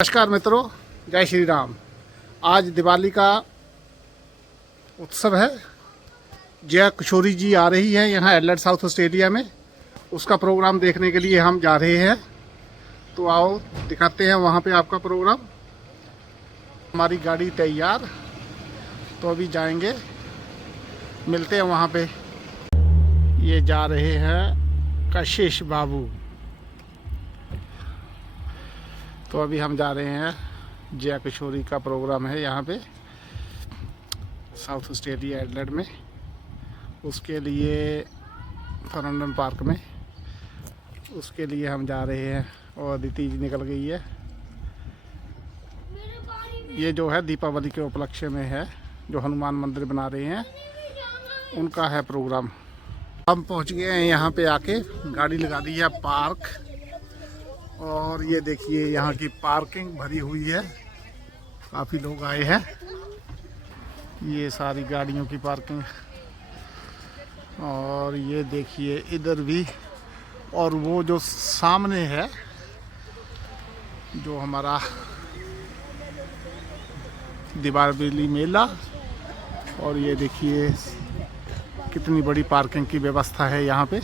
नमस्कार मित्रों, जय श्री राम। आज दिवाली का उत्सव है। जया किशोरी जी आ रही है यहाँ एडलेड साउथ ऑस्ट्रेलिया में। उसका प्रोग्राम देखने के लिए हम जा रहे हैं, तो आओ दिखाते हैं वहाँ पे आपका प्रोग्राम। हमारी गाड़ी तैयार, तो अभी जाएंगे, मिलते हैं वहाँ पे। ये जा रहे हैं कशिश बाबू, तो अभी हम जा रहे हैं। जया किशोरी का प्रोग्राम है यहाँ पे साउथ ऑस्ट्रेलिया एडलेड में, उसके लिए फरंडन पार्क में, उसके लिए हम जा रहे हैं। और अदिति जी निकल गई है। ये जो है दीपावली के उपलक्ष्य में है, जो हनुमान मंदिर बना रहे हैं, उनका है प्रोग्राम। हम पहुँच गए हैं यहाँ पे, आके गाड़ी लगा दी है पार्क। और ये देखिए यहाँ की पार्किंग भरी हुई है, काफ़ी लोग आए हैं। ये सारी गाड़ियों की पार्किंग, और ये देखिए इधर भी। और वो जो सामने है, जो हमारा दिवाली मेला, और ये देखिए कितनी बड़ी पार्किंग की व्यवस्था है यहाँ पे।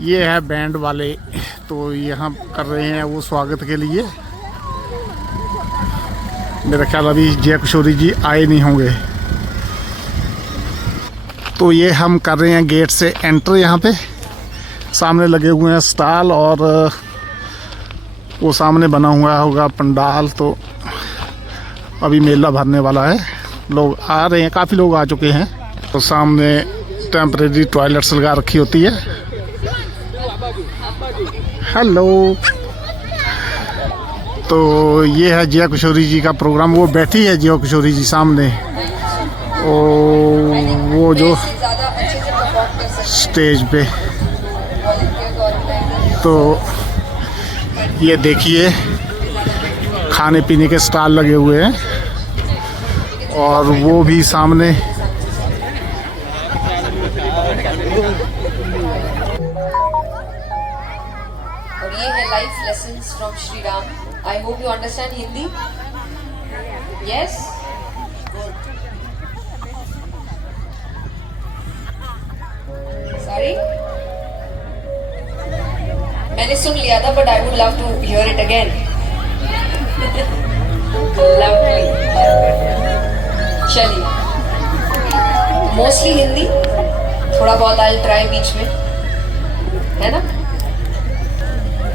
ये है बैंड वाले, तो यहाँ कर रहे हैं वो स्वागत के लिए। मेरा ख्याल अभी जया किशोरी जी आए नहीं होंगे। तो ये हम कर रहे हैं गेट से एंटर। यहाँ पे सामने लगे हुए हैं स्टॉल, और वो सामने बना हुआ होगा पंडाल। तो अभी मेला भरने वाला है, लोग आ रहे हैं, काफ़ी लोग आ चुके हैं। तो सामने टेम्परेरी टॉयलेट्स लगा रखी होती है। हेलो। तो ये है जया किशोरी जी का प्रोग्राम। वो बैठी है जया किशोरी जी सामने, वो जो स्टेज पे। तो ये देखिए खाने पीने के स्टॉल लगे हुए हैं, और वो भी सामने। ये है life lessons from Shri Ram. I hope you understand Hindi. Yes, sorry, मैंने सुन लिया था, but I would love to hear it again. Lovely. चलिए, मोस्टली हिंदी, थोड़ा बहुत आई ट्राई बीच में, है ना।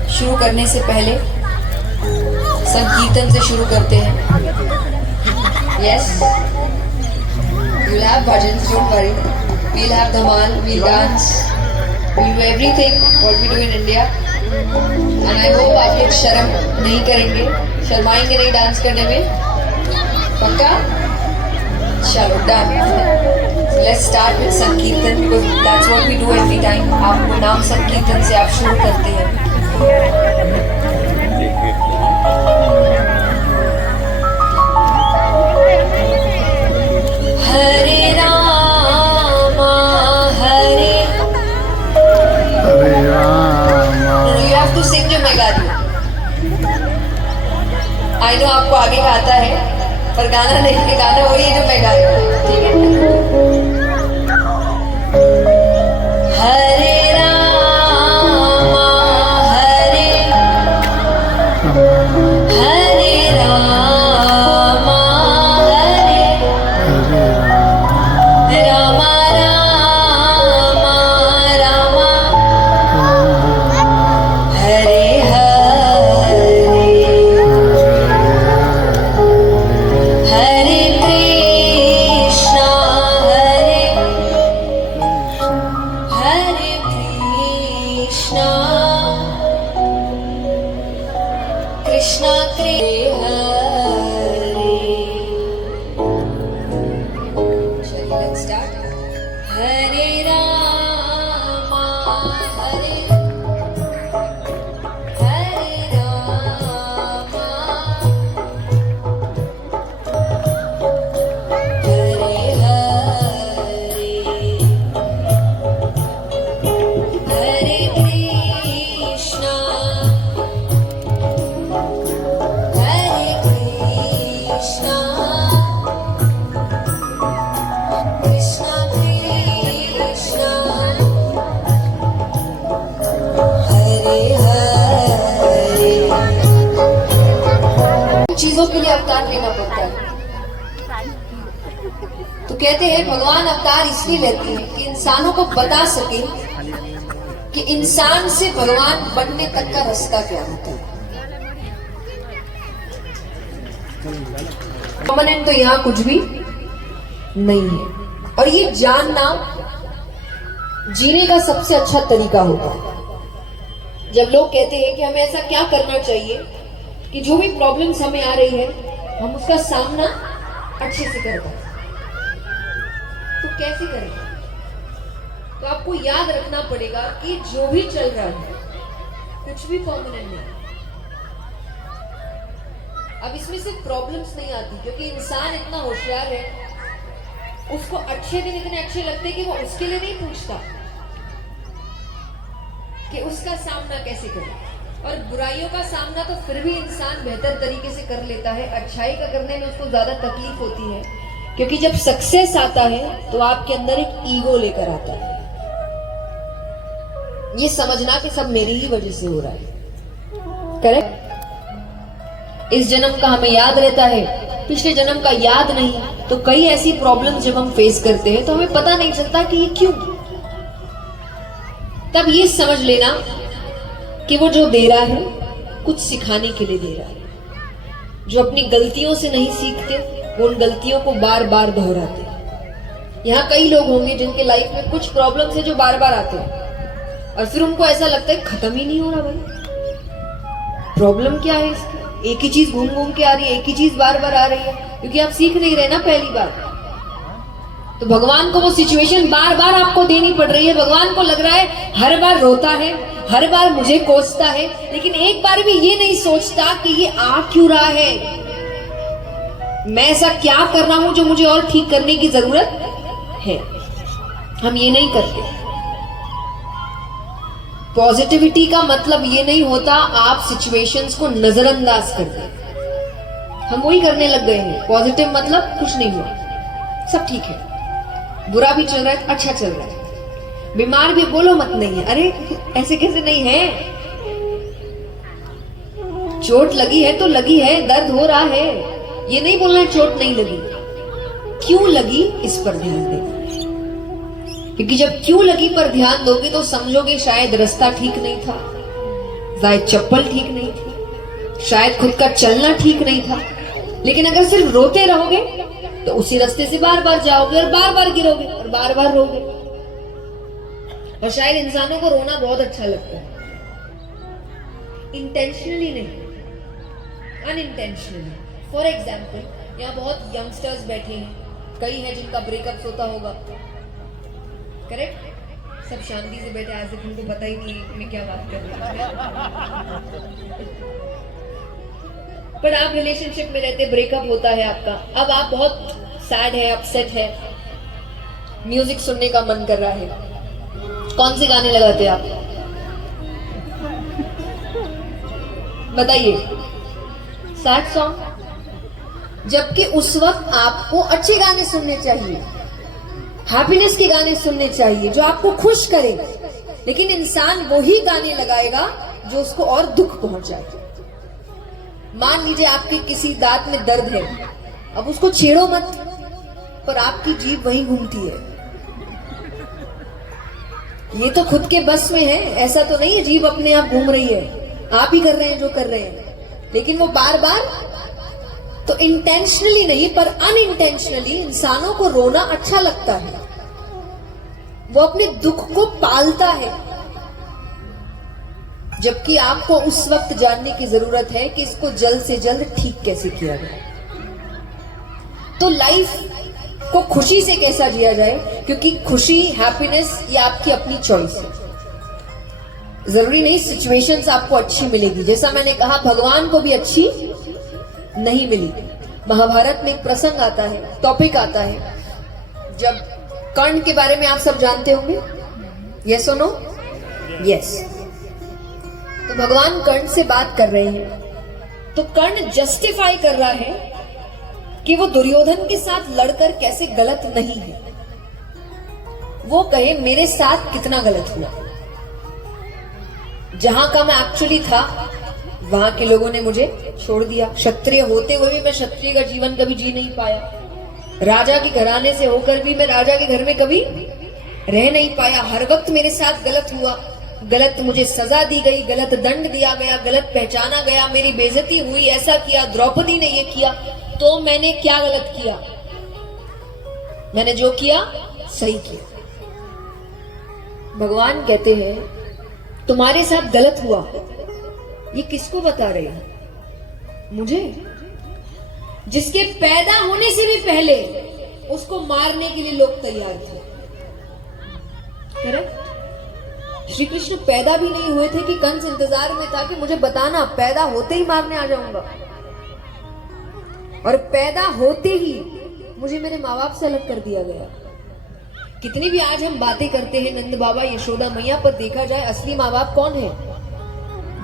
शुरू करने से पहले संकीर्तन से शुरू करते हैं। Yes, we'll have bhajans, don't worry. We'll have dhamal, we'll dance, we'll do everything what we do in India. And I hope आप लोग शर्म नहीं करेंगे, शर्माएंगे नहीं डांस करने में, पक्का? चलो डन। Let's start with संकीर्तन, because that's what we do every time. आपको नाम संकीर्तन से आप शुरू करते हैं। हरे रामा हरे Rama. You have to sing जो मैं गा रही हूँ। I know आपको आगे का आता है, पर गाना नहीं, गाना वही है जो मैं गा रही हूँ, ठीक है। हरे कृष्णा कृष्णा हरे रामा हरे हरे कृष्णा चीजों के लिए अवतार लेना पड़ता है। तो कहते हैं भगवान अवतार इसलिए लेते हैं कि इंसानों को बता सके कि इंसान से भगवान बनने तक का रास्ता क्या होता है। परमानेंट तो यहाँ कुछ भी नहीं है, और ये जानना जीने का सबसे अच्छा तरीका होता है। जब लोग कहते हैं कि हमें ऐसा क्या करना चाहिए कि जो भी प्रॉब्लम्स हमें आ रही है हम उसका सामना अच्छे से कर पाए, तो कैसे करें? तो आपको याद रखना पड़ेगा कि जो भी चल रहा है कुछ भी परमानेंट नहीं। अब इसमें सिर्फ प्रॉब्लम्स नहीं आती, क्योंकि इंसान इतना होशियार है, उसको अच्छे दिन इतने अच्छे लगते हैं कि वो उसके लिए नहीं पूछता कि उसका सामना कैसे करे। और बुराइयों का सामना तो फिर भी इंसान बेहतर तरीके से कर लेता है, अच्छाई का करने में उसको ज्यादा तकलीफ होती है, क्योंकि जब सक्सेस आता है तो आपके अंदर एक ईगो लेकर आता है, ये समझना कि सब मेरी ही वजह से हो रहा है। करेक्ट? इस जन्म का हमें याद रहता है, पिछले जन्म का याद नहीं। तो कई ऐसी प्रॉब्लम्स जब हम फेस करते हैं तो हमें पता नहीं चलता कि ये क्यों। तब ये समझ लेना कि वो जो दे रहा है कुछ सिखाने के लिए दे रहा है। जो अपनी गलतियों से नहीं सीखते वो उन गलतियों को बार बार दोहराते हैं। यहाँ कई लोग होंगे जिनके लाइफ में कुछ प्रॉब्लम्स है जो बार बार आते हैं, और फिर उनको ऐसा लगता है खत्म ही नहीं हो रहा। भाई प्रॉब्लम क्या है इसकी? एक ही चीज घूम घूम के आ रही है, एक ही चीज बार बार आ रही है, क्योंकि आप सीख नहीं रहे ना पहली बार। तो भगवान को वो सिचुएशन बार बार आपको देनी पड़ रही है। भगवान को लग रहा है हर बार रोता है, हर बार मुझे कोसता है, लेकिन एक बार भी ये नहीं सोचता कि ये आ क्यों रहा है, मैं ऐसा क्या कर रहा हूं जो मुझे और ठीक करने की जरूरत है। हम ये नहीं करते। पॉजिटिविटी का मतलब ये नहीं होता आप सिचुएशंस को नजरअंदाज कर दें। हम वही करने लग गए हैं। पॉजिटिव मतलब कुछ नहीं हुआ, सब ठीक है, बुरा भी चल रहा है, अच्छा चल रहा है, बीमार भी बोलो मत नहीं है। अरे ऐसे कैसे नहीं है? चोट लगी है तो लगी है, दर्द हो रहा है, ये नहीं बोलना है चोट नहीं लगी। क्यों लगी इस पर ध्यान दें, क्योंकि जब क्यों लगी पर ध्यान दोगे तो समझोगे शायद रास्ता ठीक नहीं था, शायद चप्पल ठीक नहीं थी, शायद खुद का चलना ठीक नहीं था। लेकिन अगर सिर्फ रोते रहोगे तो उसी रास्ते से बार बार जाओगे और बार बार गिरोगे और बार बार रोगे। और शायद इंसानों को रोना बहुत अच्छा लगता है, इंटेंशनली नहीं, अनइंटेंशनली। फॉर एग्जाम्पल यहाँ बहुत यंगस्टर्स बैठे हैं, कई हैं जिनका ब्रेकअप होता होगा, करेक्ट? सब शांति से बैठे, आज तक उनको पता ही नहीं है मैं क्या बात कर रही हूँ। पर आप रिलेशनशिप में रहते, ब्रेकअप होता है आपका, अब आप बहुत सैड है, अपसेट है, म्यूजिक सुनने का मन कर रहा है, कौन से गाने लगाते आप? बताइए। Sad song. जबकि उस वक्त आपको अच्छे गाने सुनने चाहिए, हैप्पीनेस के गाने सुनने चाहिए जो आपको खुश करें, लेकिन इंसान वही गाने लगाएगा जो उसको और दुख पहुंचाए। मान लीजिए आपके किसी दांत में दर्द है, अब उसको छेड़ो मत, पर आपकी जीभ वहीं घूमती है। ये तो खुद के बस में है, ऐसा तो नहीं है जीभ अपने आप घूम रही है, आप ही कर रहे हैं जो कर रहे हैं, लेकिन वो बार बार। तो इंटेंशनली नहीं पर अनइंटेंशनली इंसानों को रोना अच्छा लगता है, वो अपने दुख को पालता है, जबकि आपको उस वक्त जानने की जरूरत है कि इसको जल्द से जल्द ठीक कैसे किया जाए। तो लाइफ को खुशी से कैसा जिया जाए, क्योंकि खुशी, हैप्पीनेस ये आपकी अपनी चॉइस है। जरूरी नहीं सिचुएशंस आपको अच्छी मिलेगी, जैसा मैंने कहा भगवान को भी अच्छी नहीं मिली। महाभारत में एक प्रसंग आता है, टॉपिक आता है, जब कर्ण के बारे में आप सब जानते होंगे, यस और नो? यस। तो भगवान कर्ण से बात कर रहे हैं, तो कर्ण जस्टिफाई कर रहा है कि वो दुर्योधन के साथ लड़कर कैसे गलत नहीं है। वो कहे मेरे साथ कितना गलत हुआ, जहां का मैं एक्चुअली था वहां के लोगों ने मुझे छोड़ दिया। क्षत्रिय होते हुए भी मैं क्षत्रिय का जीवन कभी जी नहीं पाया। राजा के घराने से होकर भी मैं राजा के घर में कभी रह नहीं पाया। हर वक्त मेरे साथ गलत हुआ, गलत मुझे सजा दी गई, गलत दंड दिया गया, गलत पहचाना गया, मेरी बेइज्जती हुई। ऐसा किया, द्रौपदी ने ये किया, तो मैंने क्या गलत किया? मैंने जो किया सही किया। भगवान कहते हैं तुम्हारे साथ गलत हुआ, ये किसको बता रहे हैं? मुझे, जिसके पैदा होने से भी पहले उसको मारने के लिए लोग तैयार थे। करेक्ट? श्री कृष्ण पैदा भी नहीं हुए थे कि कंस इंतजार में था कि मुझे बताना, पैदा होते ही मारने आ जाऊंगा। और पैदा होते ही मुझे मेरे माँ बाप से अलग कर दिया गया। कितनी भी आज हम बातें करते हैं नंद बाबा, यशोदा मैया, पर देखा जाए असली माँ बाप कौन है?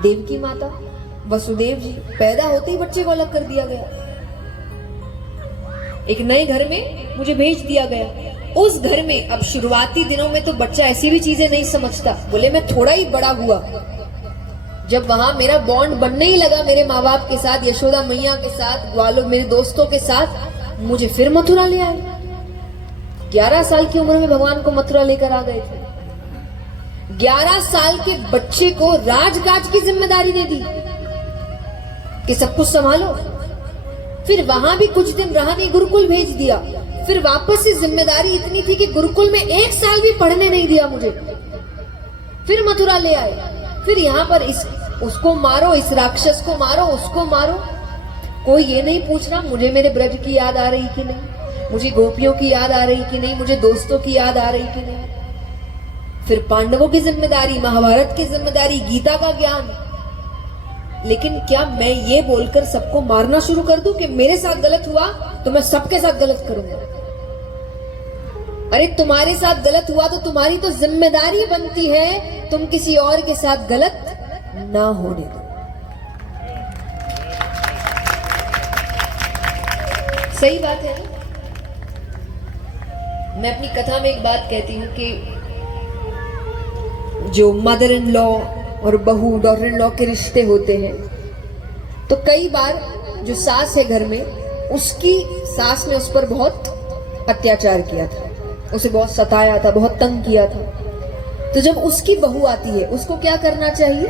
देवकी माता, वसुदेव जी। पैदा होते ही बच्चे को अलग कर दिया गया, एक नए घर में मुझे भेज दिया गया। उस घर में अब शुरुआती दिनों में तो बच्चा ऐसी भी चीजें नहीं समझता। बोले मैं थोड़ा ही बड़ा हुआ, जब वहां मेरा बॉन्ड बनने ही लगा मेरे माँ बाप के साथ, यशोदा मैया के साथ, ग्वालों मेरे दोस्तों के साथ, मुझे फिर मथुरा ले आए। 11 साल की उम्र में भगवान को मथुरा लेकर आ गए थे। 11 साल के बच्चे को राजकाज की जिम्मेदारी दे दी कि सब कुछ संभालो। फिर वहां भी कुछ दिन रहा नहीं, गुरुकुल भेज दिया। फिर वापस से जिम्मेदारी इतनी थी कि गुरुकुल में 1 साल भी पढ़ने नहीं दिया मुझे। फिर मथुरा ले आए। फिर यहाँ पर उसको मारो, इस राक्षस को मारो, उसको मारो। कोई ये नहीं पूछ रहा मुझे मेरे ब्रज की याद आ रही कि नहीं, मुझे गोपियों की याद आ रही कि नहीं, मुझे दोस्तों की याद आ रही कि नहीं। फिर पांडवों की जिम्मेदारी, महाभारत की जिम्मेदारी, गीता का ज्ञान। लेकिन क्या मैं ये बोलकर सबको मारना शुरू कर दूं कि मेरे साथ गलत हुआ तो मैं सबके साथ गलत करूंगा? अरे तुम्हारे साथ गलत हुआ तो तुम्हारी तो जिम्मेदारी बनती है तुम किसी और के साथ गलत ना होने दो। सही बात है ना? मैं अपनी कथा में एक बात कहती हूँ कि जो मदर इन लॉ और बहू, डॉटर इन लॉ के रिश्ते होते हैं, तो कई बार जो सास है घर में, उसकी सास ने उस पर बहुत अत्याचार किया था, उसे बहुत सताया था, बहुत तंग किया था। तो जब उसकी बहू आती है, उसको क्या करना चाहिए?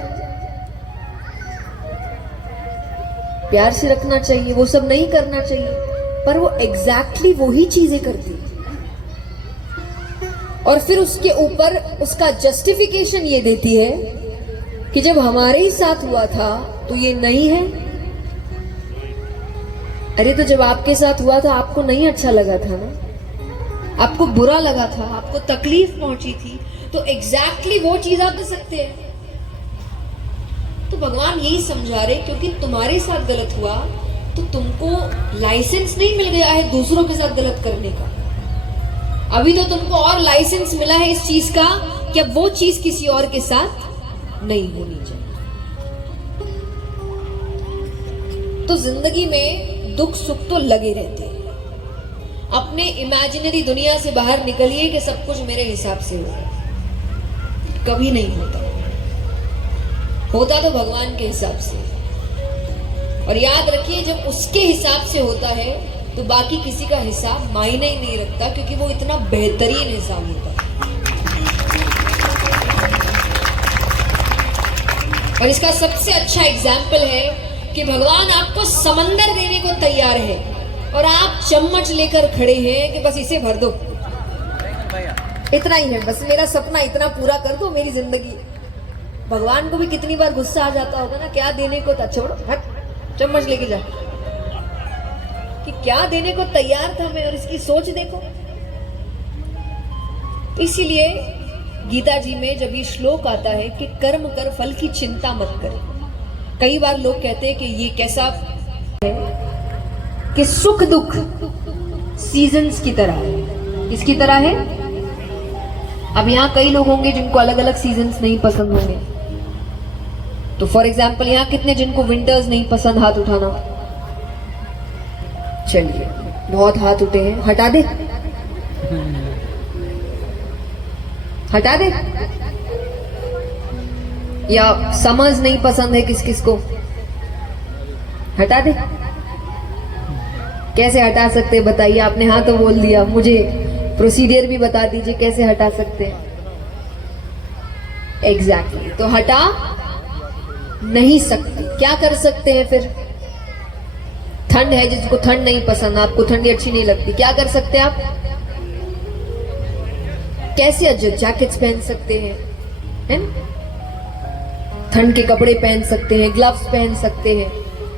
प्यार से रखना चाहिए, वो सब नहीं करना चाहिए। पर वो एग्जैक्टली वही चीजें करती है। और फिर उसके ऊपर उसका जस्टिफिकेशन ये देती है कि जब हमारे ही साथ हुआ था तो ये नहीं है। अरे तो जब आपके साथ हुआ था आपको नहीं अच्छा लगा था ना, आपको बुरा लगा था, आपको तकलीफ पहुंची थी, तो एग्जैक्टली वो चीज आप कर सकते हैं। तो भगवान यही समझा रहे, क्योंकि तुम्हारे साथ गलत हुआ तो तुमको लाइसेंस नहीं मिल गया है दूसरों के साथ गलत करने का। अभी तो तुमको और लाइसेंस मिला है इस चीज का कि अब वो चीज किसी और के साथ नहीं होनी चाहिए। तो जिंदगी में दुख सुख तो लगे रहते हैं। अपने इमेजिनरी दुनिया से बाहर निकलिए कि सब कुछ मेरे हिसाब से होगा। कभी नहीं होता, होता तो भगवान के हिसाब से। और याद रखिए, जब उसके हिसाब से होता है तो बाकी किसी का हिसाब मायने ही नहीं रखता, क्योंकि वो इतना बेहतरीन हिसाब होता है। और इसका सबसे अच्छा एग्जाम्पल है कि भगवान आपको समंदर देने को तैयार है और आप चम्मच लेकर खड़े हैं कि बस इसे भर दो, इतना ही है, बस मेरा सपना इतना पूरा कर दो, मेरी जिंदगी। भगवान को भी कितनी बार गुस्सा आ जाता होगा ना, क्या देने को था, छोड़ो, हट, चम्मच लेके जा, कि क्या देने को तैयार था मैं, और इसकी सोच देखो। इसीलिए गीता जी में जब ये श्लोक आता है कि कर्म कर फल की चिंता मत करें। कई बार लोग कहते हैं कि ये कैसा है कि सुख दुख सीजन्स की तरह है। किसकी तरह है? अब यहाँ कई लोग होंगे जिनको अलग अलग सीजन्स नहीं पसंद होंगे। तो फॉर एग्जाम्पल यहाँ कितने जिनको विंटर्स नहीं पसंद, हाथ उठाना। चलिए, बहुत हाथ उठे हैं, हटा दे, हटा दे। या समर्स नहीं पसंद है किस किस को, हटा दे? कैसे हटा सकते हैं बताइए? आपने हाँ तो बोल दिया, मुझे प्रोसीडियर भी बता दीजिए कैसे हटा सकते हैं। एग्जैक्टली तो हटा नहीं सकते। क्या कर सकते हैं फिर? ठंड है, जिसको ठंड नहीं पसंद, आपको ठंडी अच्छी नहीं लगती, क्या कर सकते हैं आप? कैसे एडजस्ट? जैकेट्स पहन सकते हैं, है ना? ठंड के कपड़े पहन सकते हैं, ग्लव्स पहन सकते हैं,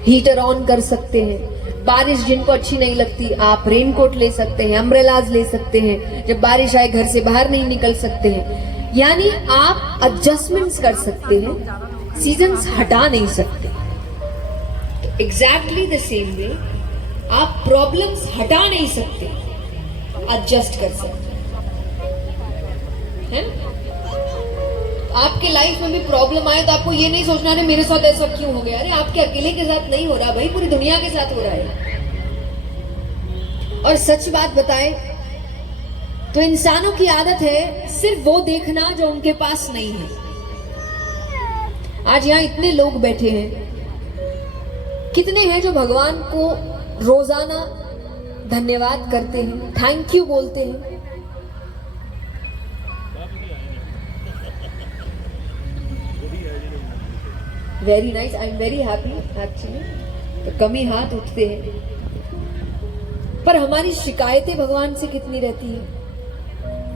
हीटर ऑन कर सकते हैं। बारिश जिनको अच्छी नहीं लगती, आप रेनकोट ले सकते हैं, अम्ब्रेलाज ले सकते हैं। जब बारिश आए घर से बाहर नहीं निकल सकते हैं। यानी आप एडजस्टमेंट्स कर सकते हैं, सीजन्स हटा नहीं सकते। एग्जैक्टली द सेम वे आप प्रॉब्लम्स हटा नहीं सकते, एडजस्ट कर सकते हैं। आपके लाइफ में भी प्रॉब्लम आए तो आपको ये नहीं सोचना है मेरे साथ ऐसा क्यों हो गया। अरे आपके अकेले के साथ नहीं हो रहा भाई, पूरी दुनिया के साथ हो रहा है। और सच बात बताए तो इंसानों की आदत है सिर्फ वो देखना जो उनके पास नहीं है। आज यहाँ इतने लोग बैठे हैं, कितने हैं जो भगवान को रोजाना धन्यवाद करते हैं, थैंक यू बोलते हैं? Very nice, I am very happy actually. तो कम ही हाथ उठते हैं, पर हमारी शिकायतें भगवान से कितनी रहती है?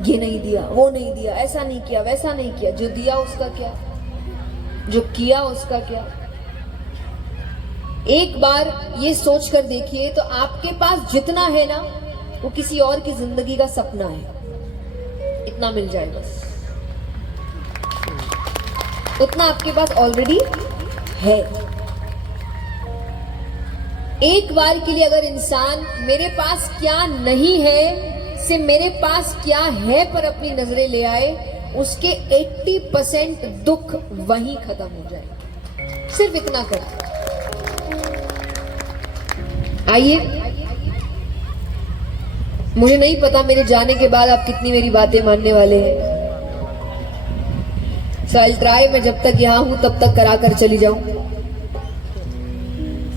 ये नहीं दिया, वो नहीं दिया, ऐसा नहीं किया, वैसा नहीं किया। जो दिया उसका क्या, जो किया उसका क्या? एक बार ये सोच कर देखिए तो आपके पास जितना है ना, वो किसी और की जिंदगी का सपना है। इतना मिल जाए बस, उतना आपके पास ऑलरेडी है। एक बार के लिए अगर इंसान मेरे पास क्या नहीं है से मेरे पास क्या है पर अपनी नजरें ले आए, उसके 80% दुख वहीं खत्म हो जाए। सिर्फ इतना कर। आइए, मुझे नहीं पता मेरे जाने के बाद आप कितनी मेरी बातें मानने वाले हैं। सो आई ट्राई, मैं जब तक यहां हूं तब तक करा कर चली जाऊं।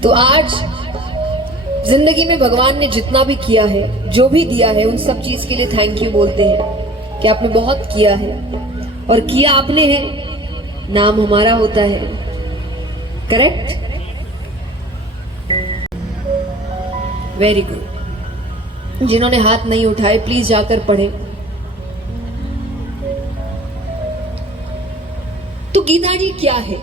तो आज जिंदगी में भगवान ने जितना भी किया है, जो भी दिया है, उन सब चीज के लिए थैंक यू बोलते हैं कि आपने बहुत किया है। और किया आपने है, नाम हमारा होता है। करेक्ट? Very good. जिन्होंने हाथ नहीं उठाए प्लीज जाकर पढ़ें। तो गीता जी क्या है?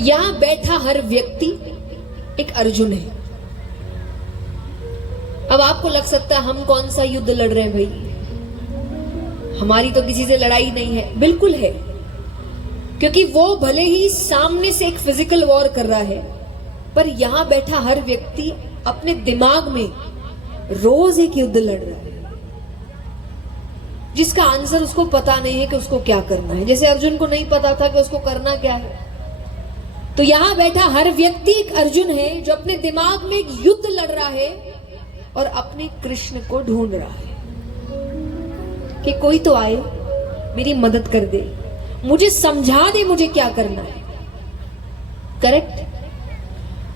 यहां बैठा हर व्यक्ति एक अर्जुन है। अब आपको लग सकता है हम कौन सा युद्ध लड़ रहे हैं भाई, हमारी तो किसी से लड़ाई नहीं है। बिल्कुल है, क्योंकि वो भले ही सामने से एक फिजिकल वॉर कर रहा है, पर यहां बैठा हर व्यक्ति अपने दिमाग में रोज एक युद्ध लड़ रहा है, जिसका आंसर उसको पता नहीं है कि उसको क्या करना है। जैसे अर्जुन को नहीं पता था कि उसको करना क्या है। तो यहां बैठा हर व्यक्ति एक अर्जुन है जो अपने दिमाग में एक युद्ध लड़ रहा है और अपने कृष्ण को ढूंढ रहा है कि कोई तो आए, मेरी मदद कर दे, मुझे समझा दे मुझे क्या करना है। करेक्ट?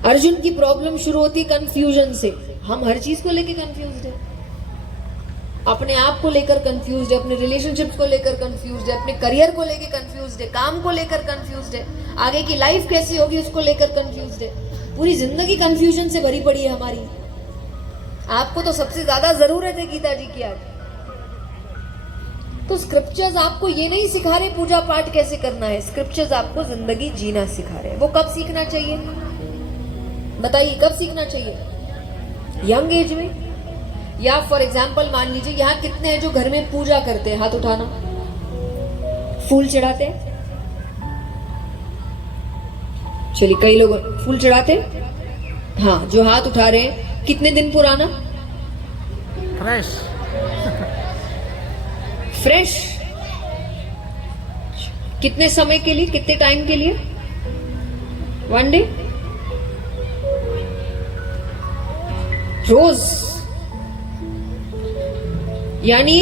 अर्जुन की प्रॉब्लम शुरू होती है कंफ्यूजन से। हम हर चीज को लेकर कंफ्यूज्ड है, अपने आप को लेकर कंफ्यूज्ड है, अपने रिलेशनशिप्स को लेकर कंफ्यूज्ड है, अपने करियर को लेकर कंफ्यूज्ड है, काम को लेकर कंफ्यूज्ड है, आगे की लाइफ कैसी होगी उसको लेकर कंफ्यूज्ड है। पूरी जिंदगी कंफ्यूजन से भरी पड़ी है हमारी। आपको तो सबसे ज्यादा जरूरत है गीता जी की आज। तो स्क्रिप्चर्स आपको ये नहीं सिखा रहे पूजा पाठ कैसे करना है, स्क्रिप्चर्स आपको जिंदगी जीना सिखा रहे हैं। वो कब सीखना चाहिए बताइए? कब सीखना चाहिए? यंग एज में? या फॉर एग्जाम्पल मान लीजिए यहाँ कितने हैं जो घर में पूजा करते हैं? हाथ उठाना। फूल चढ़ाते हैं? चलिए, कई लोग फूल चढ़ाते हैं। हाँ, जो हाथ उठा रहे हैं, कितने दिन पुराना? फ्रेश। फ्रेश। कितने समय के लिए, कितने टाइम के लिए? 1 डे? रोज? यानी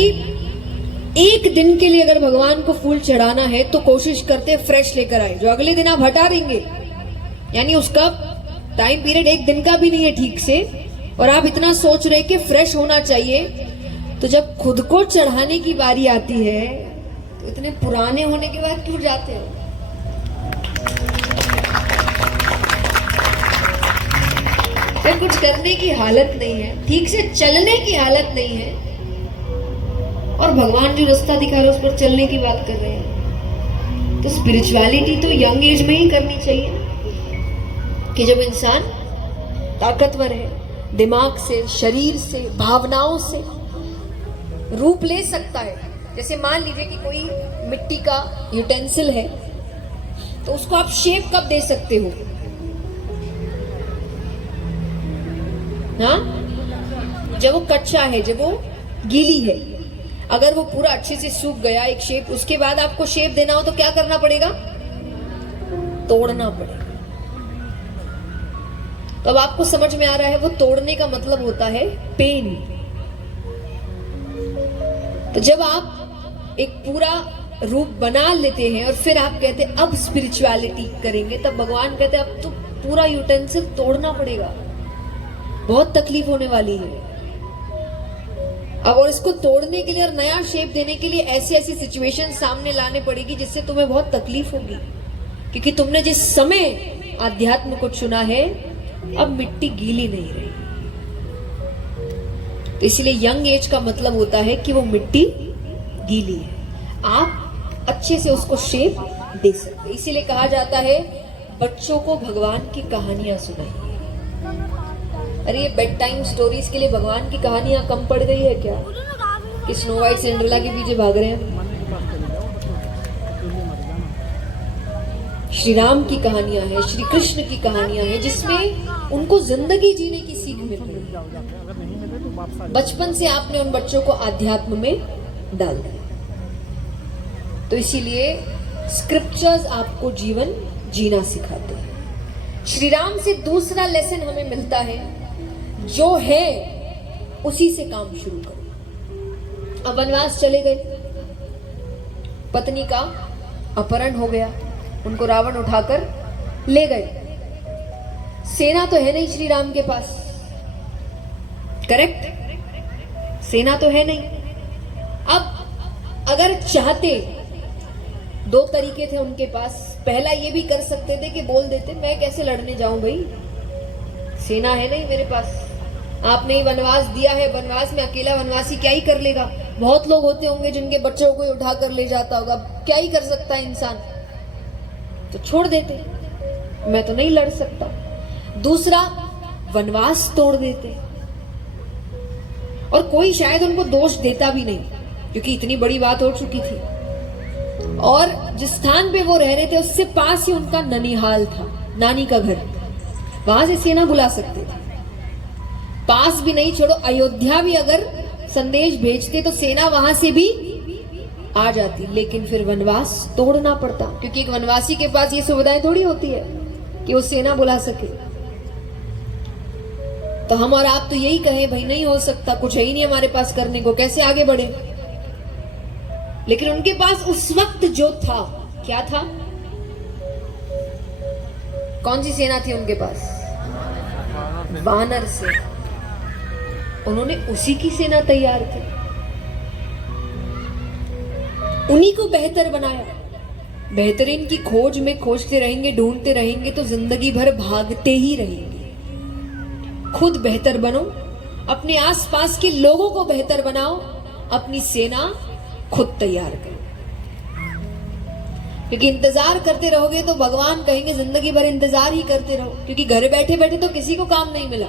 एक दिन के लिए अगर भगवान को फूल चढ़ाना है तो कोशिश करते हैं फ्रेश लेकर आए, जो अगले दिन आप हटा देंगे, यानी उसका टाइम पीरियड एक दिन का भी नहीं है ठीक से, और आप इतना सोच रहे कि फ्रेश होना चाहिए, तो जब खुद को चढ़ाने की बारी आती है तो इतने पुराने होने के बाद क्यों जाते हो? फिर कुछ करने की हालत नहीं है, ठीक से चलने की हालत नहीं है, और भगवान जो रास्ता दिखा रहे हैं उस पर चलने की बात कर रहे हैं। तो स्पिरिचुअलिटी तो यंग एज में ही करनी चाहिए, कि जब इंसान ताकतवर है, दिमाग से, शरीर से, भावनाओं से रूप ले सकता है। जैसे मान लीजिए कि कोई मिट्टी का यूटेंसिल है, तो उसको आप शेप कब दे सकते हो? हाँ, जब वो कच्चा है, जब वो गीली है। अगर वो पूरा अच्छे से सूख गया एक शेप, उसके बाद आपको शेप देना हो तो क्या करना पड़ेगा? तोड़ना पड़ेगा। तो अब आपको समझ में आ रहा है वो तोड़ने का मतलब होता है पेन। तो जब आप एक पूरा रूप बना लेते हैं और फिर आप कहते हैं अब स्पिरिचुअलिटी करेंगे, तब भगवान कहते हैं अब तो पूरा यूटेंसिल तोड़ना पड़ेगा, बहुत तकलीफ होने वाली है अब। और इसको तोड़ने के लिए और नया शेप देने के लिए ऐसी ऐसी सिचुएशन सामने लाने पड़ेगी जिससे तुम्हें बहुत तकलीफ होगी, क्योंकि तुमने जिस समय आध्यात्म को चुना है अब मिट्टी गीली नहीं रही। तो इसलिए यंग एज का मतलब होता है कि वो मिट्टी गीली है, आप अच्छे से उसको शेप दे सकते। इसीलिए कहा जाता है बच्चों को भगवान की कहानियां सुनाइए। अरे ये बेड टाइम स्टोरीज के लिए भगवान की कहानियां कम पड़ गई है क्या, कि स्नो वाइट सिंड्रेला के पीछे भाग रहे हैं? श्री राम की कहानियां हैं, श्री कृष्ण की कहानियां हैं, जिसमें उनको जिंदगी जीने की सीख मिल रही है। बचपन से आपने उन बच्चों को आध्यात्म में डाल दिया। तो इसीलिए स्क्रिप्चर्स आपको जीवन जीना सिखाते हैं। श्री राम से दूसरा लेसन हमें मिलता है, जो है उसी से काम शुरू करो। अब वनवास चले गए, पत्नी का अपहरण हो गया, उनको रावण उठाकर ले गए। सेना तो है नहीं श्री राम के पास, करेक्ट? सेना तो है नहीं। अब अगर चाहते, दो तरीके थे उनके पास। पहला ये भी कर सकते थे कि बोल देते मैं कैसे लड़ने जाऊं भाई, सेना है नहीं मेरे पास, आपने ही वनवास दिया है, वनवास में अकेला वनवासी क्या ही कर लेगा? बहुत लोग होते होंगे जिनके बच्चों को उठा कर ले जाता होगा, क्या ही कर सकता है इंसान, तो छोड़ देते, मैं तो नहीं लड़ सकता। दूसरा, वनवास तोड़ देते, और कोई शायद उनको दोष देता भी नहीं, क्योंकि इतनी बड़ी बात हो चुकी थी। और जिस स्थान पे वो रह रहे थे उससे पास ही उनका ननिहाल था, नानी का घर, वहां से सेना बुला सकते थे। पास भी नहीं छोड़ो, अयोध्या भी अगर संदेश भेजते तो सेना वहां से भी आ जाती, लेकिन फिर वनवास तोड़ना पड़ता, क्योंकि एक वनवासी के पास ये सुविधाएं थोड़ी होती है कि वो सेना बुला सके। तो हम और आप तो यही कहें भाई नहीं हो सकता, कुछ है ही नहीं हमारे पास करने को, कैसे आगे बढ़े? लेकिन उनके पास उस वक्त जो था, क्या था? कौन सी सेना थी उनके पास? वानर से। उन्होंने उसी की सेना तैयार की, उन्हीं को बेहतर बनाया। बेहतरीन की खोज में खोजते रहेंगे, ढूंढते रहेंगे तो जिंदगी भर भागते ही रहेंगे। खुद बेहतर बनो, अपने आसपास के लोगों को बेहतर बनाओ, अपनी सेना खुद तैयार करो। क्योंकि इंतजार करते रहोगे तो भगवान कहेंगे जिंदगी भर इंतजार ही करते रहो, क्योंकि घर बैठे बैठे तो किसी को काम नहीं मिला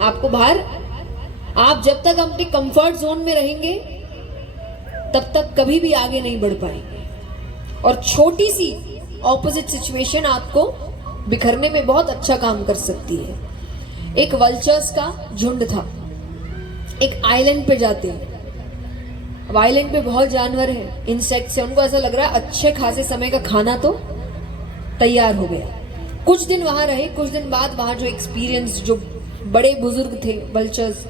आपको बाहर। आप जब तक अपने कंफर्ट जोन में रहेंगे तब तक कभी भी आगे नहीं बढ़ पाएंगे, और छोटी सी ऑपोजिट सिचुएशन आपको बिखरने में बहुत अच्छा काम कर सकती है। एक वल्चर्स का झुंड था, एक आइलैंड पे जाते हैं। अब आइलैंड पे बहुत जानवर हैं, इंसेक्ट्स हैं, उनको ऐसा लग रहा है अच्छे खासे समय का खाना तो तैयार हो गया। कुछ दिन वहां रहे, कुछ दिन बाद वहां जो एक्सपीरियंस, जो बड़े बुजुर्ग थे वल्चर्स,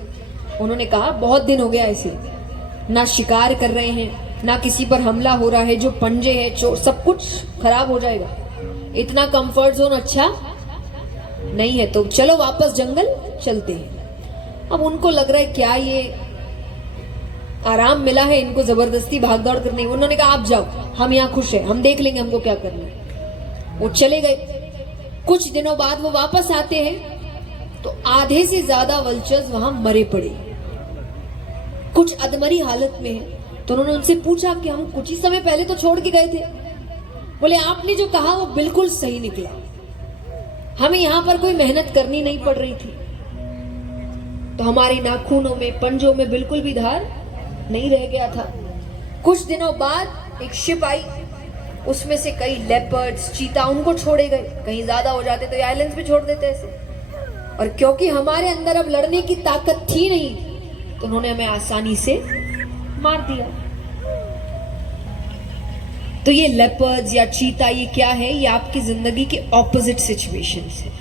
उन्होंने कहा बहुत दिन हो गया ऐसे, ना शिकार कर रहे हैं, ना किसी पर हमला हो रहा है, जो पंजे है, चोर, सब कुछ खराब हो जाएगा। इतना कंफर्ट जोन अच्छा नहीं है, तो चलो वापस जंगल चलते हैं। अब उनको लग रहा है क्या ये आराम मिला है इनको जबरदस्ती भागदौड़ करने। उन्होंने कहा आप जाओ, हम यहाँ खुश हैं, हम देख लेंगे हमको क्या करना है। वो चले गए। कुछ दिनों बाद वो वापस आते हैं तो आधे से ज्यादा वल्चर्स वहां मरे पड़े, कुछ अधमरी हालत में है। तो उन्होंने उनसे पूछा कि हम कुछ ही समय पहले तो छोड़ के गए थे। बोले आपने जो कहा वो बिल्कुल सही निकला, हमें यहां पर कोई मेहनत करनी नहीं पड़ रही थी, तो हमारे नाखूनों में, पंजों में बिल्कुल भी धार नहीं रह गया था। कुछ दिनों बाद एक शिप आई, उसमें से कई लेपर्ड्स, चीता, उनको छोड़े गए। कहीं ज्यादा हो जाते तो ये आइलैंड्स पे छोड़ देते ऐसे। और क्योंकि हमारे अंदर अब लड़ने की ताकत थी नहीं, तो उन्होंने हमें आसानी से मार दिया। तो ये लेपर्ड्स या चीता ये क्या है? ये आपकी जिंदगी के ऑपोजिट सिचुएशन है,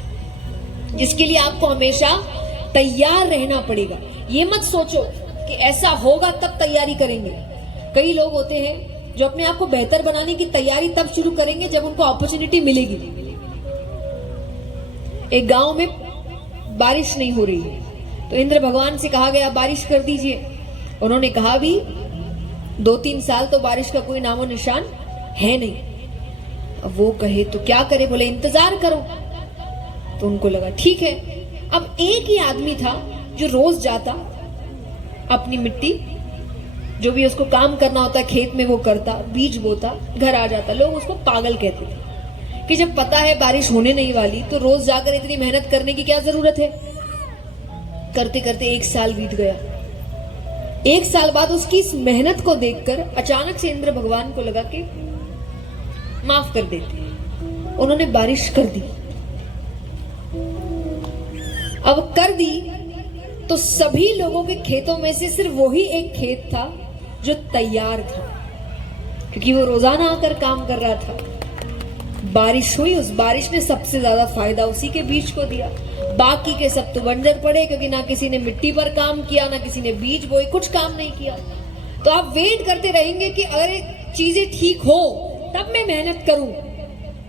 जिसके लिए आपको हमेशा तैयार रहना पड़ेगा। ये मत सोचो कि ऐसा होगा तब तैयारी करेंगे। कई लोग होते हैं जो अपने आप को बेहतर बनाने की तैयारी तब शुरू करेंगे जब उनको अपॉर्चुनिटी मिलेगी। एक गांव में बारिश नहीं हो रही है, तो इंद्र भगवान से कहा गया बारिश कर दीजिए। उन्होंने कहा भी 2-3 साल तो बारिश का कोई नामो निशान है नहीं। अब वो कहे तो क्या करे? बोले इंतजार करो। तो उनको लगा ठीक है। अब एक ही आदमी था जो रोज जाता, अपनी मिट्टी, जो भी उसको काम करना होता खेत में वो करता, बीज बोता, घर आ जाता। लोग उसको पागल कहते थे कि जब पता है बारिश होने नहीं वाली तो रोज जाकर इतनी मेहनत करने की क्या जरूरत है। करते करते 1 साल बीत गया। 1 साल बाद उसकी इस मेहनत को देखकर अचानक से इंद्र भगवान को लगा कि माफ कर देते। उन्होंने बारिश कर दी। अब कर दी तो सभी लोगों के खेतों में से सिर्फ वही एक खेत था जो तैयार था, क्योंकि वो रोजाना आकर काम कर रहा था। बारिश हुई, उस बारिश ने सबसे ज्यादा फायदा उसी के बीज को दिया। बाकी के सब तो बंजर पड़े, क्योंकि ना किसी ने मिट्टी पर काम किया, ना किसी ने बीज बोए, कुछ काम नहीं किया। तो आप वेट करते रहेंगे कि अगर चीजें ठीक हो तब मैं मेहनत करूं।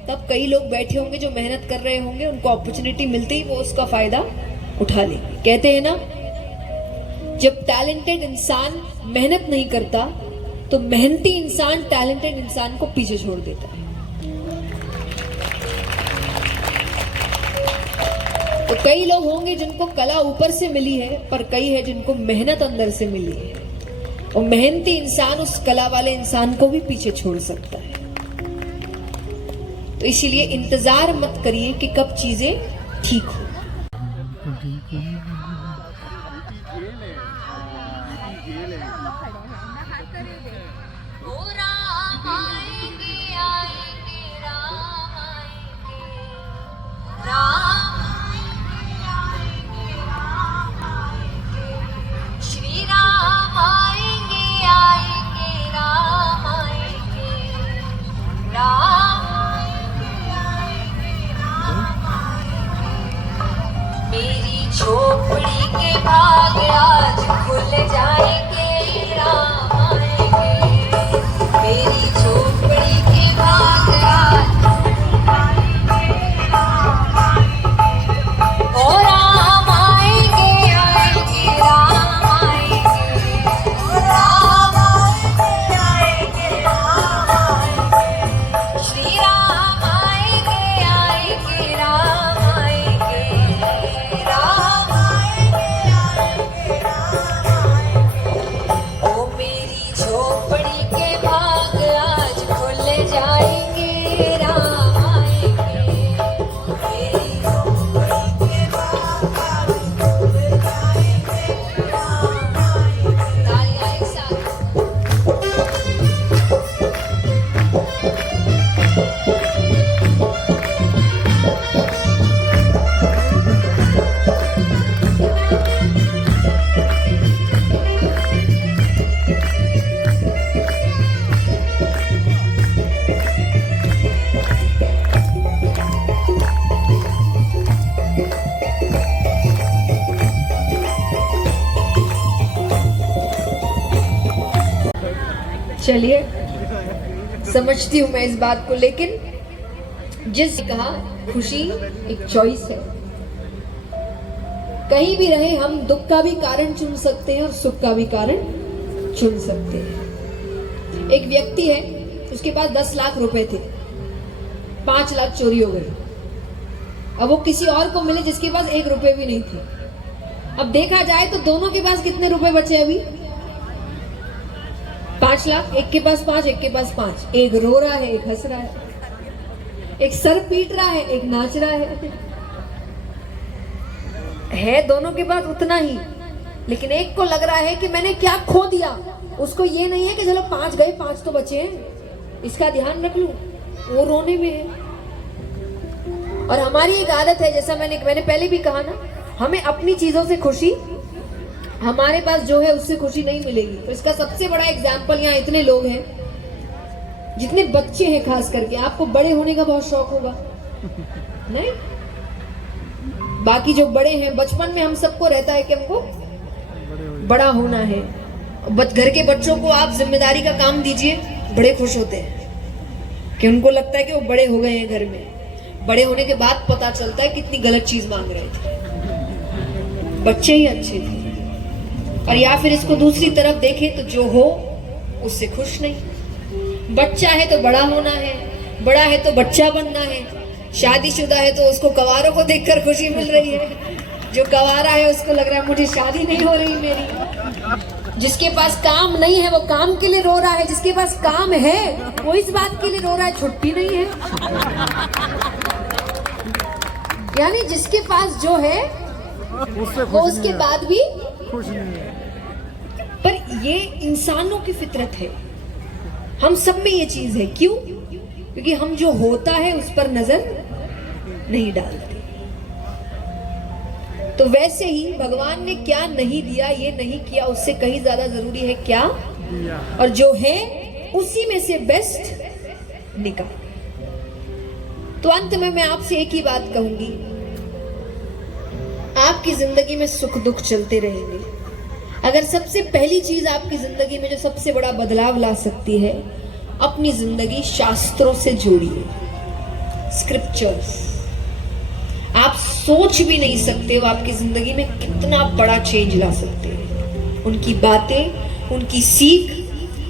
तब कई लोग बैठे होंगे जो मेहनत कर रहे होंगे, उनको अपॉर्चुनिटी मिलते ही वो उसका फायदा उठा लेंगे। कहते हैं ना, जब टैलेंटेड इंसान मेहनत नहीं करता तो मेहनती इंसान टैलेंटेड इंसान को पीछे छोड़ देता है। तो कई लोग होंगे जिनको कला ऊपर से मिली है, पर कई है जिनको मेहनत अंदर से मिली है। और मेहनती इंसान उस कला वाले इंसान को भी पीछे छोड़ सकता है। तो इसीलिए इंतजार मत करिए कि कब चीजें ठीक हो। चलिए, समझती हूँ मैं इस बात को, लेकिन जिस कहा खुशी एक चॉइस है। कहीं भी रहे हम दुख का भी कारण चुन सकते हैं और सुख का भी कारण चुन सकते हैं। एक व्यक्ति है, उसके पास 10 लाख रुपए थे, 5 लाख चोरी हो गए। अब वो किसी और को मिले जिसके पास 1 रुपए भी नहीं थे। अब देखा जाए तो दोनों के पास कितने रुपए बचे अभी? 5 लाख। एक के पास 5, एक के पास 5। एक रो रहा है, एक हंस रहा है, एक सर पीट रहा है, एक नाच रहा है दोनों के पास उतना ही, लेकिन एक को लग रहा है कि मैंने क्या खो दिया। उसको ये नहीं है कि चलो 5 गए, 5 तो बचे हैं, इसका ध्यान रख लूं। वो रोने में है। और हमारी एक आदत है, जैसा मैंने पहले भी कहा ना, हमें अपनी चीजों से खुशी, हमारे पास जो है उससे खुशी नहीं मिलेगी। तो इसका सबसे बड़ा एग्जाम्पल, यहाँ इतने लोग हैं, जितने बच्चे हैं खास करके, आपको बड़े होने का बहुत शौक होगा नहीं? बाकी जो बड़े हैं, बचपन में हम सबको रहता है कि हमको बड़ा होना है। घर के बच्चों को आप जिम्मेदारी का काम दीजिए, बड़े खुश होते हैं कि उनको लगता है कि वो बड़े हो गए हैं घर में। बड़े होने के बाद पता चलता है कितनी गलत चीज मांग रहे थे, बच्चे ही अच्छे थे। और या फिर इसको दूसरी तरफ देखें तो जो हो उससे खुश नहीं। बच्चा है तो बड़ा होना है, बड़ा है तो बच्चा बनना है, शादीशुदा है तो उसको कवारों को देखकर खुशी मिल रही है, जो कवारा है उसको लग रहा है मुझे शादी नहीं हो रही मेरी। जिसके पास काम नहीं है वो काम के लिए रो रहा है, जिसके पास काम है वो इस बात के लिए रो रहा है छुट्टी नहीं है। यानी जिसके पास जो है वो उसके बाद भी खुश नहीं है। पर ये इंसानों की फितरत है, हम सब में ये चीज है। क्यों? क्योंकि हम जो होता है उस पर नजर नहीं डालते। तो वैसे ही भगवान ने क्या नहीं दिया, ये नहीं किया, उससे कहीं ज्यादा जरूरी है क्या, और जो है उसी में से बेस्ट निकाल। तो अंत में मैं आपसे एक ही बात कहूंगी, आपकी जिंदगी में सुख दुख चलते रहेंगे। अगर सबसे पहली चीज आपकी जिंदगी में जो सबसे बड़ा बदलाव ला सकती है, अपनी जिंदगी शास्त्रों से जोड़िए, स्क्रिप्चर्स। आप सोच भी नहीं सकते वो आपकी जिंदगी में कितना बड़ा चेंज ला सकते हैं। उनकी बातें, उनकी सीख,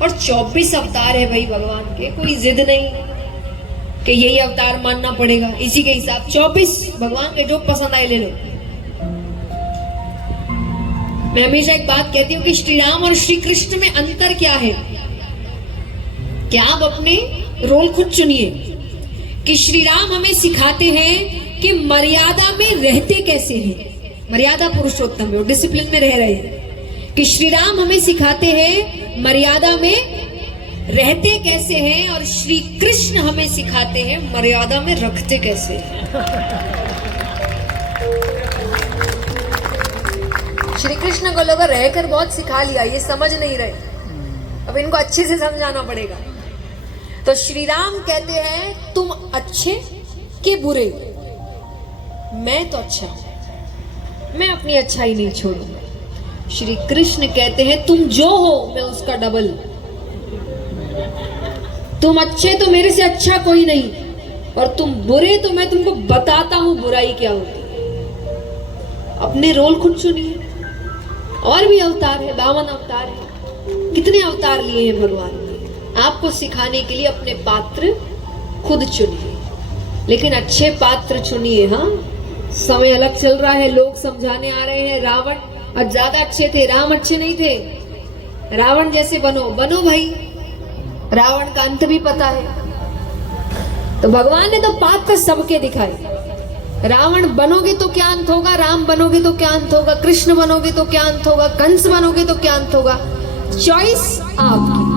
और 24 अवतार है भाई भगवान के, कोई जिद नहीं कि यही अवतार मानना पड़ेगा, इसी के हिसाब 24 भगवान के जो पसंद आए ले लो। मैं हमेशा एक बात कहती हूँ कि श्री राम और श्री कृष्ण में अंतर क्या है, क्या आप अपने रोल खुद चुनिए। कि श्री राम हमें सिखाते हैं कि मर्यादा में रहते कैसे हैं, मर्यादा पुरुषोत्तम है, डिसिप्लिन में रह रहे हैं। कि श्री राम हमें सिखाते हैं मर्यादा में रहते कैसे हैं, और श्री कृष्ण हमें सिखाते हैं मर्यादा में रखते कैसे हैं। श्री कृष्ण को लोग रहकर बहुत सिखा लिया, ये समझ नहीं रहे, अब इनको अच्छे से समझाना पड़ेगा। तो श्री राम कहते हैं तुम अच्छे के बुरे, मैं तो अच्छा हूं, मैं अपनी अच्छाई नहीं छोड़ूंगा। श्री कृष्ण कहते हैं तुम जो हो मैं उसका डबल, तुम अच्छे तो मेरे से अच्छा कोई नहीं, और तुम बुरे तो मैं तुमको बताता हूं बुराई क्या होती है। अपने रोल खुद चुनिए। और भी अवतार है, 52 अवतार है, कितने अवतार लिए हैं भगवान ने आपको सिखाने के लिए। अपने पात्र खुद चुनिए, लेकिन अच्छे पात्र चुनिए। हाँ, समय अलग चल रहा है, लोग समझाने आ रहे हैं। रावण आज ज्यादा अच्छे थे, राम अच्छे नहीं थे। रावण जैसे बनो भाई, रावण का अंत भी पता है। तो भगवान ने तो पात्र सबके दिखाए। रावण बनोगे तो क्या अंत होगा, राम बनोगे तो क्या अंत होगा, कृष्ण बनोगे तो क्या अंत होगा, कंस बनोगे तो क्या अंत होगा। चॉइस आपकी।